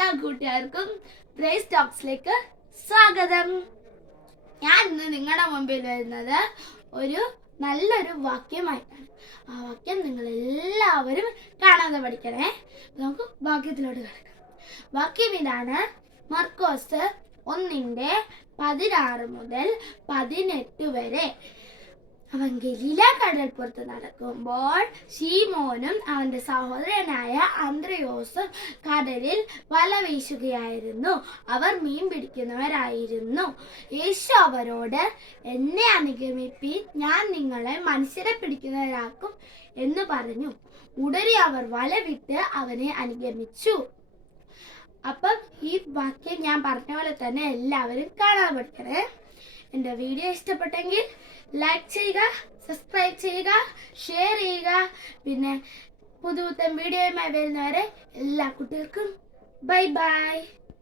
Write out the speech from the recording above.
കൂട്ടുകാർക്കും ബ്രേസ് ടോക്സിലേക്ക് സ്വാഗതം. ഞാൻ ഇന്ന് നിങ്ങളുടെ മുമ്പിൽ വരുന്നത് ഒരു നല്ലൊരു വാക്യമായിട്ടാണ്. ആ വാക്യം നിങ്ങൾ എല്ലാവരും കാണാതെ പഠിക്കണേ. നമുക്ക് വാക്യത്തിലോട്ട് കിടക്കാം. വാക്യം ഇതാണ് മർക്കോസ് ഒന്നിന്റെ പതിനാറ് മുതൽ പതിനെട്ട് വരെ. അവൻ ഗലീല കടൽപ്പുറത്ത് നടക്കുമ്പോൾ ഷീമോനും അവന്റെ സഹോദരനായ അന്ത്രയോസും കടലിൽ വല വീശുകയായിരുന്നു. അവർ മീൻ പിടിക്കുന്നവരായിരുന്നു. യേശു അവരോട് എന്നെ അനുഗമിപ്പി ഞാൻ നിങ്ങളെ മനുഷ്യരെ പിടിക്കുന്നവരാക്കും എന്ന് പറഞ്ഞു. ഉടനെ അവർ വല വിട്ട് അവനെ അനുഗമിച്ചു. അപ്പം ഈ വാക്യം ഞാൻ പറഞ്ഞ പോലെ തന്നെ എല്ലാവരും കാണാൻ പഠിക്കണേ എന്റെ വീഡിയോ ഇഷ്ടപ്പെട്ടെങ്കിൽ ലൈക്ക് ചെയ്യുക സബ്സ്ക്രൈബ് ചെയ്യുക ഷെയർ ചെയ്യുക. പിന്നെ പുതുപുത്തൻ വീഡിയോയുമായി വരുന്നവരെ എല്ലാ കുട്ടികൾക്കും ബൈ ബൈ